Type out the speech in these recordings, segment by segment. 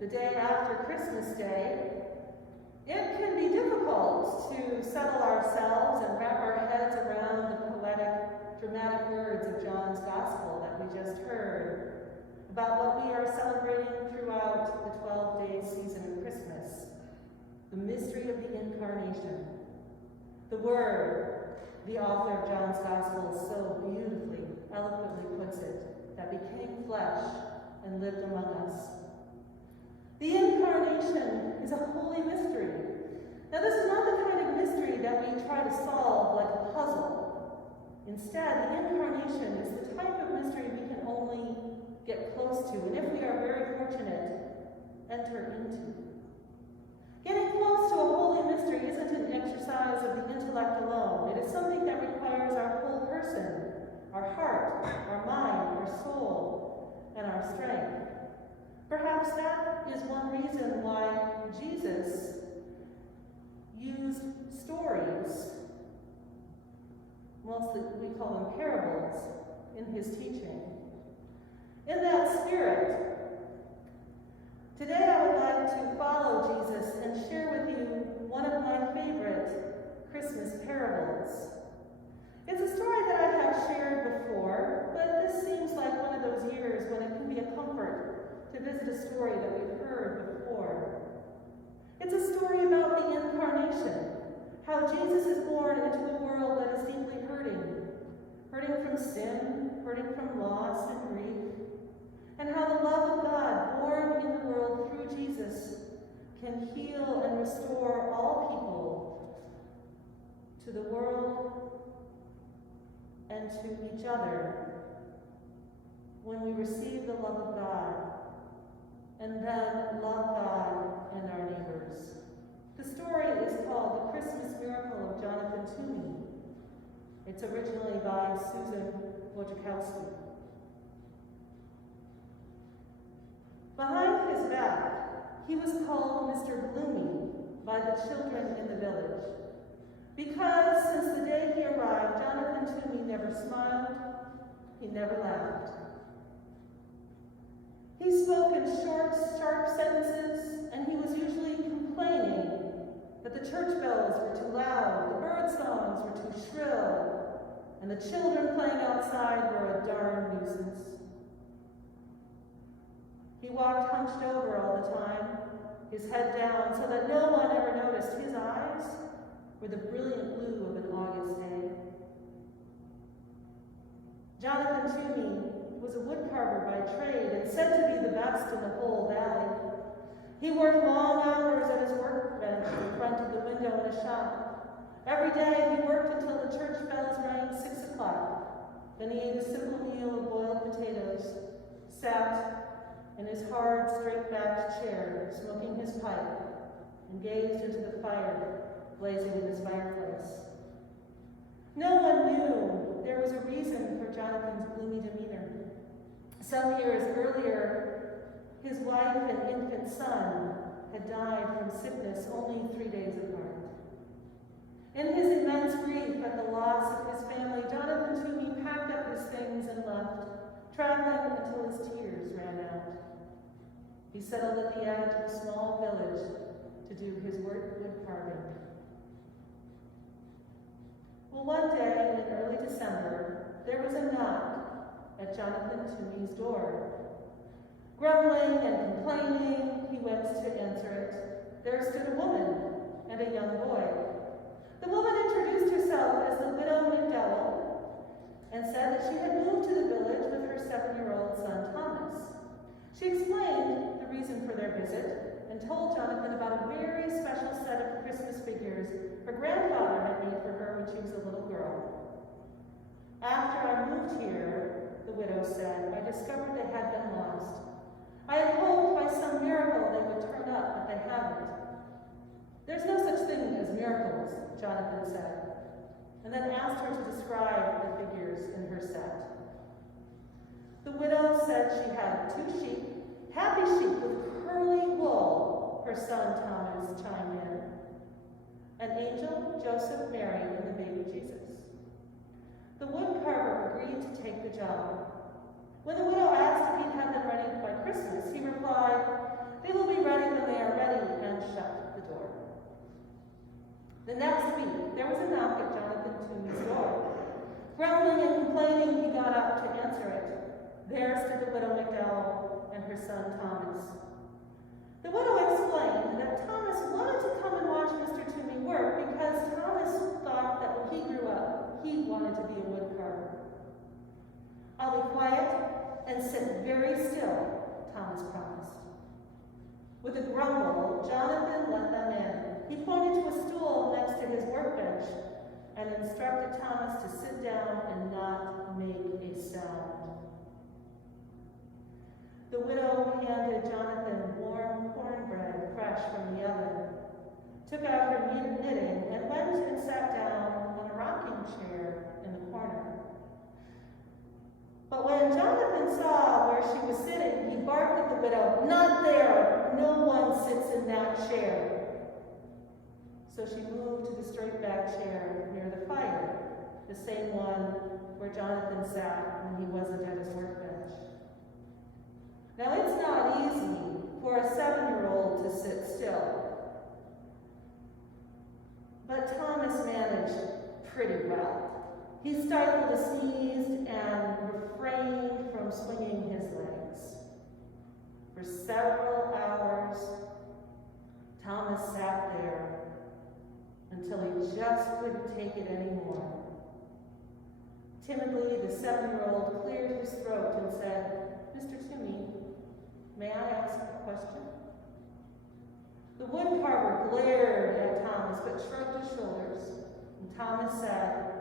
the day after Christmas Day, it can be difficult to settle ourselves and wrap our heads around the poetic, dramatic words of John's Gospel that we just heard about what we are celebrating throughout the 12-day season of Christmas, the mystery of the Incarnation. The Word, the author of John's Gospel so beautifully, eloquently puts it, that became flesh and lived among us. The Incarnation is a holy mystery. Now, this is not the kind of mystery that we try to solve like a puzzle. Instead, the Incarnation is the type of mystery we can only get close to, and if we are very fortunate, enter into. Getting close to a holy mystery isn't an exercise of the intellect alone. It is something that requires our whole person, our heart, our mind, our soul, and our strength. Perhaps that is one reason why Jesus used stories, mostly we call them parables, in his teaching. In that spirit, today I would like to follow Jesus and share with you one of my favorite Christmas parables. It's a story that I have shared before, but this seems like one of those years when it can be a comfort to visit a story that we've heard before. It's a story about the Incarnation, how Jesus is born into a world that is deeply hurting from sin, hurting from loss and grief, and how the love of God born in the world through Jesus can heal and restore all people to the world and to each other when we receive the love of God and then love God and our neighbors. The story is called The Christmas Miracle of Jonathan Toomey. It's originally by Wojchiechowski. Behind his back, he was called Mr. Gloomy by the children in the village, because since the day he arrived, Jonathan Toomey never smiled, he never laughed. He spoke in short, sharp sentences, and he was usually complaining that the church bells were too loud, the bird songs were too shrill, and the children playing outside were a darn nuisance. He walked hunched over all the time, his head down, so that no one ever noticed his eyes were the brilliant blue of an August day. Jonathan Toomey was a woodcarver by trade and said to be the best in the whole valley. He worked long hours at his workbench in front of the window in a shop. Every day he worked until the church bells rang 6 o'clock. Then he ate a simple meal of boiled potatoes, sat in his hard, straight-backed chair, smoking his pipe, and gazed into the fire blazing in his fireplace. No one knew there was a reason for Jonathan's gloomy demeanor. Some years earlier, his wife and infant son had died from sickness only 3 days apart. In his immense grief at the loss of his family, Jonathan Toomey packed up his things and left, traveling until his tears ran out. He settled at the edge of a small village to do his wood carving. Well, one day in early December, there was a knock at Jonathan Toomey's door. Grumbling and complaining, he went to answer it. There stood a woman and a young boy. The woman introduced herself as the widow McDowell and said that she had moved to the village with her 7-year-old son, Thomas. She explained the reason for their visit and told Jonathan about a very special set of Christmas figures her grandfather had made for her when she was a little girl. After I moved here, the widow said, I discovered they had been lost. I had hoped by some miracle they would turn up, but they haven't. There's no such thing as miracles, Jonathan said, and then asked her to describe the figures in her set. The widow said she had 2 sheep, happy sheep with curly wool, her son Thomas chimed in, an angel, Joseph, Mary, and the baby Jesus. The woodcarver agreed to take the job. When the widow asked if he'd have them ready by Christmas, he replied, they They will be ready when they are ready, and shut the door. The next week, there was a knock at Jonathan Toomey's door. Grumbling and complaining, he got up to answer it. There stood the widow McDowell and her son Thomas. The widow explained that Thomas wanted to come and watch Mr. Toomey work because Thomas thought that when he grew up, he wanted to be a woodcarver. I'll be quiet and sit very still, Thomas promised. With a grumble, Jonathan let them in. He pointed to a stool next to his workbench and instructed Thomas to sit down and not make a sound. The widow handed Jonathan warm cornbread fresh from the oven, took out her knitting, and went and sat down on a rocking chair in the corner. But when Jonathan saw where she was sitting, he barked at the widow, "Not there! No one sits in that chair." So she moved to the straight-back chair near the fire, the same one where Jonathan sat when he wasn't at his workbench. Now, it's not easy for a 7-year-old to sit still, but Thomas managed pretty well. He stifled a sneeze and refrained from swinging his legs. For several hours, Thomas sat there until he just couldn't take it anymore. Timidly, the 7-year-old cleared his throat and said, "Mr. Toomey, may I ask a question?" The woodcarver glared at Thomas but shrugged his shoulders, and Thomas said,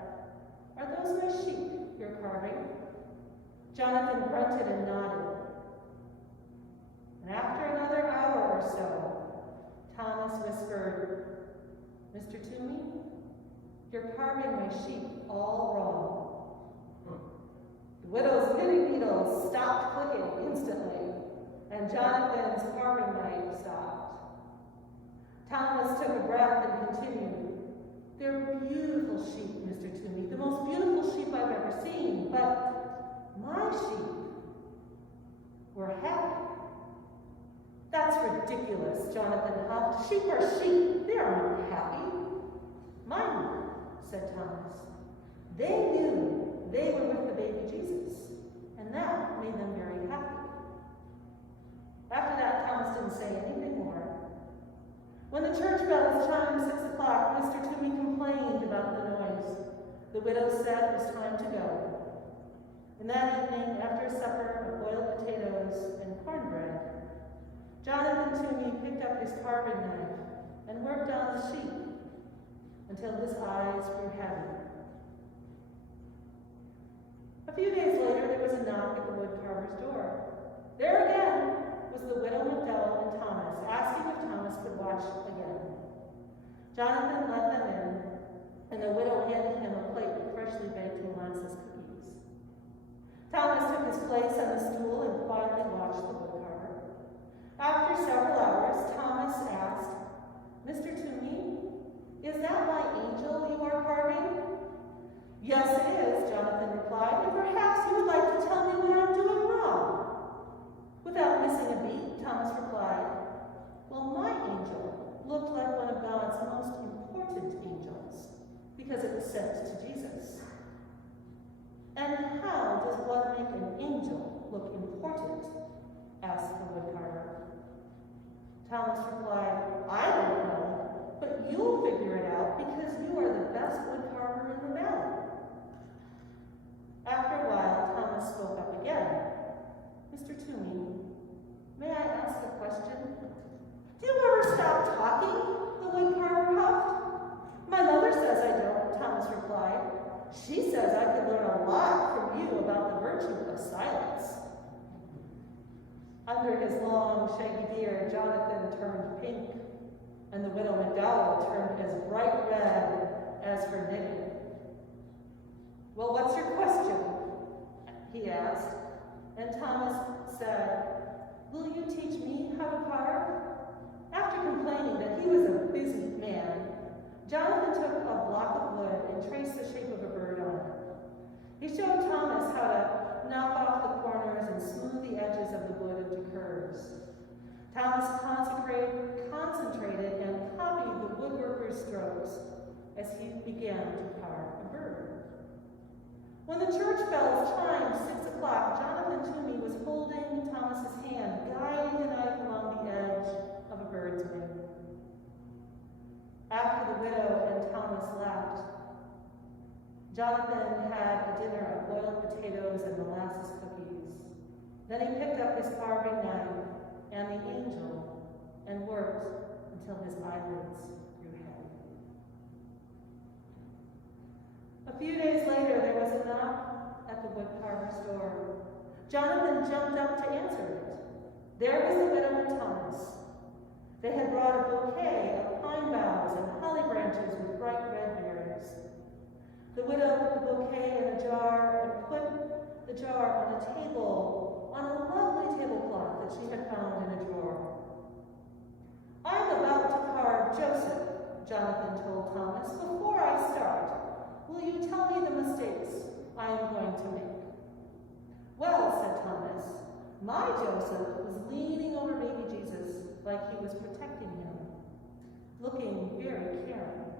"Are those my sheep you're carving?" Jonathan grunted and nodded. And after another hour or so, Thomas whispered, "Mr. Toomey, you're carving my sheep all wrong." The widow's knitting needles stopped clicking instantly, and Jonathan's carving knife stopped. Thomas took a breath and continued, "They're beautiful sheep, Mr. Toomey, the most beautiful sheep I've ever seen, but my sheep were happy." "That's ridiculous," Jonathan huffed. "Sheep are sheep. They aren't happy." "Mine were," said Thomas. "They knew they were with the baby Jesus, and that made them very happy." After that, Thomas didn't say anything more. When the church bells chimed 6 o'clock, Mr. Toomey complained about the noise. The widow said it was time to go. And that evening, after a supper of boiled potatoes and cornbread, Jonathan Toomey picked up his carving knife and worked on the sheep until his eyes grew heavy. A few days later, there was a knock at the woodcarver's door. There again was the widow McDowell and Thomas, asking if Thomas could watch again. Jonathan let them in, and the widow handed him a plate of freshly baked molasses cookies. Thomas took his place on the stool and quietly watched the woodcarver. After several hours, Thomas asked, "Mr. Toomey, is that my angel you are carving?" "Yes, it is," Jonathan replied, "and perhaps you would like to tell me what I'm doing wrong." Without missing a beat, Thomas replied, "Well, my angel looked like one of God's most important angels because it was sent to Jesus." "And how does what make an angel look important?" asked the woodcarver. Thomas replied, "I don't know, but you'll figure it out because you are the best woodcarver in the valley." After a while, Thomas spoke up again. "Mr. Toomey, may I ask a question?" "Do you ever stop talking?" the woodcarver huffed. "My mother says I don't," Thomas replied. "She says I could learn a lot from you about the virtue of silence." Under his long, shaggy beard, Jonathan turned pink, and the widow McDowell turned as bright red as her knitting. "Well, what's your question?" he asked, and Thomas said, "Will you teach me how to carve?" After complaining that he was a busy man, Jonathan took a block of wood and traced the shape of a bird on it. He showed Thomas how to knock off the corners and smooth the edges of the wood into curves. Thomas the widow and Thomas left, Jonathan had a dinner of boiled potatoes and molasses cookies. Then he picked up his carving knife and the angel and worked until his eyelids grew heavy. A few days later, there was a knock at the woodcarver's door. Jonathan jumped up to answer it. There was the widow and Thomas. They had brought a bouquet of pine boughs and holly branches with bright red berries. The widow put the bouquet in a jar and put the jar on a table, on a lovely tablecloth that she had found in a drawer. "I'm about to carve Joseph," Jonathan told Thomas. "Before I start, will you tell me the mistakes I am going to make?" "Well," said Thomas, "my Joseph was leaning over baby Jesus like he was protecting him, looking very caring.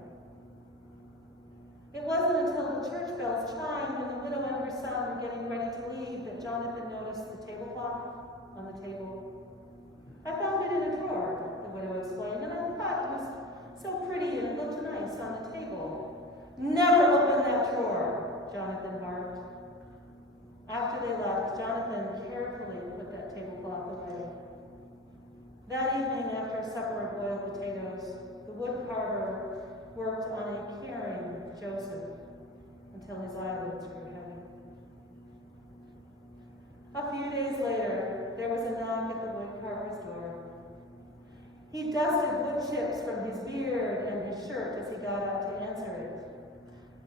It wasn't until the church bells chimed and the widow and her son were getting ready to leave that Jonathan noticed the tablecloth on the table. I found it in a drawer," the widow explained, "and I thought it was so pretty and it looked nice on the table." "Never open that drawer," Jonathan barked. After they left, Jonathan carefully put that tablecloth away. That evening, after supper of boiled potatoes, the woodcarver worked on a caring Joseph until his eyelids grew heavy. A few days later, there was a knock at the woodcarver's door. He dusted wood chips from his beard and his shirt as he got up to answer it.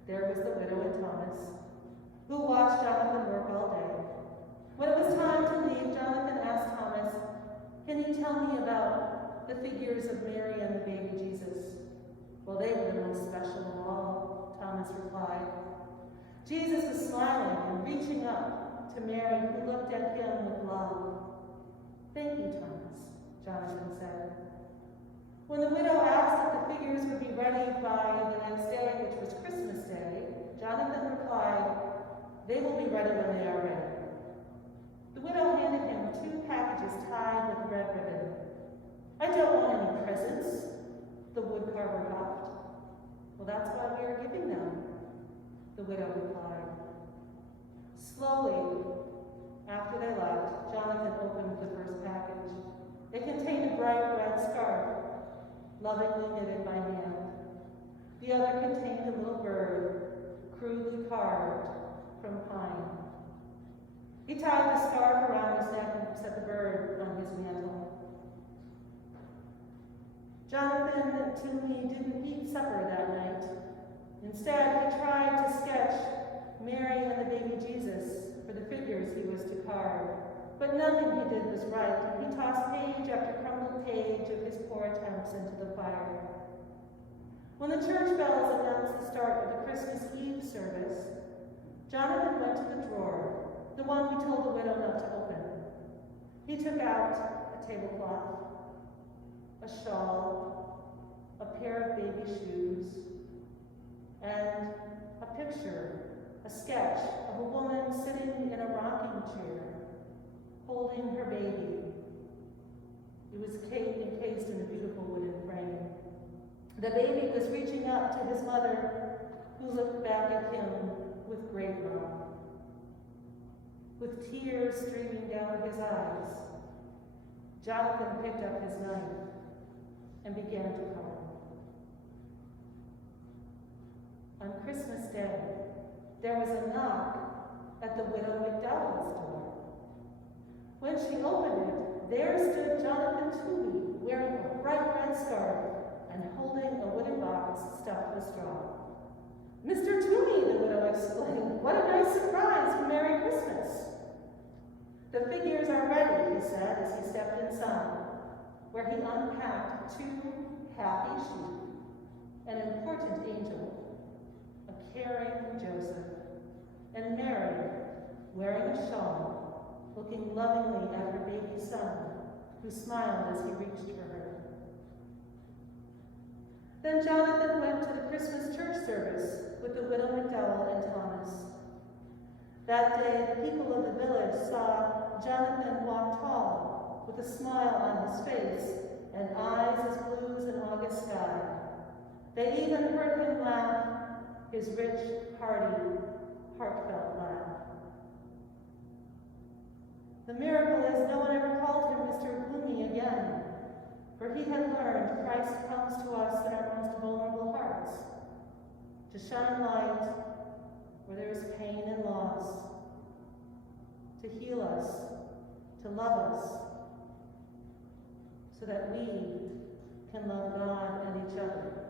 There was the widow and Thomas, who watched Jonathan work all day. When it was time to leave, Jonathan asked Thomas, "Can you tell me about the figures of Mary and the baby Jesus?" "Well, they were the most special of all," Thomas replied. Jesus was smiling and reaching up to Mary, who looked at him with love. "Thank you, Thomas," Jonathan said. When the widow asked if the figures would be ready by the next day, which was Christmas Day, Jonathan replied, "They will be ready when they are ready." The widow handed him 2 packages tied with red ribbon. "I don't want any presents," the woodcarver huffed. "Well, that's why we are giving them," the widow replied. Slowly, after they left, Jonathan opened the first package. It contained a bright red scarf, lovingly knitted by hand. The other contained a little bird, crudely carved from pine. He tied the scarf around his neck and set the bird on his mantle. Jonathan Toomey didn't eat supper that night. Instead, he tried to sketch Mary and the baby Jesus for the figures he was to carve. But nothing he did was right, and he tossed page after crumpled page of his poor attempts into the fire. When the church bells announced the start of the Christmas Eve service, Jonathan went to the drawer, the one he told the widow not to open. He took out a tablecloth, a shawl, a pair of baby shoes, and a picture, a sketch of a woman sitting in a rocking chair, holding her baby. It was encased in a beautiful wooden frame. The baby was reaching up to his mother, who looked back at him with great love. With tears streaming down his eyes, Jonathan picked up his knife and began to carve. On Christmas Day, there was a knock at the widow McDowell's door. When she opened it, there stood Jonathan Toomey, wearing a bright red scarf and holding a wooden box stuffed with straw. "Mr. Toomey," the widow exclaimed, "what a nice surprise for Merry Christmas." "The figures are ready," he said as he stepped inside, where he unpacked 2 happy sheep, an important angel, a caring Joseph, and Mary, wearing a shawl, looking lovingly at her baby son, who smiled as he reached for her. Then Jonathan went to the Christmas church service with the widow McDowell and Thomas. That day, the people of the village saw Jonathan walk tall, with a smile on his face and eyes as blue as an August sky. They even heard him laugh, his rich, hearty, heartfelt laugh. The miracle is no one ever called him Mr. Gloomy again, for he had learned Christ comes to us in our most vulnerable hearts, to shine light where there is pain and loss, to heal us, to love us, so that we can love God and each other.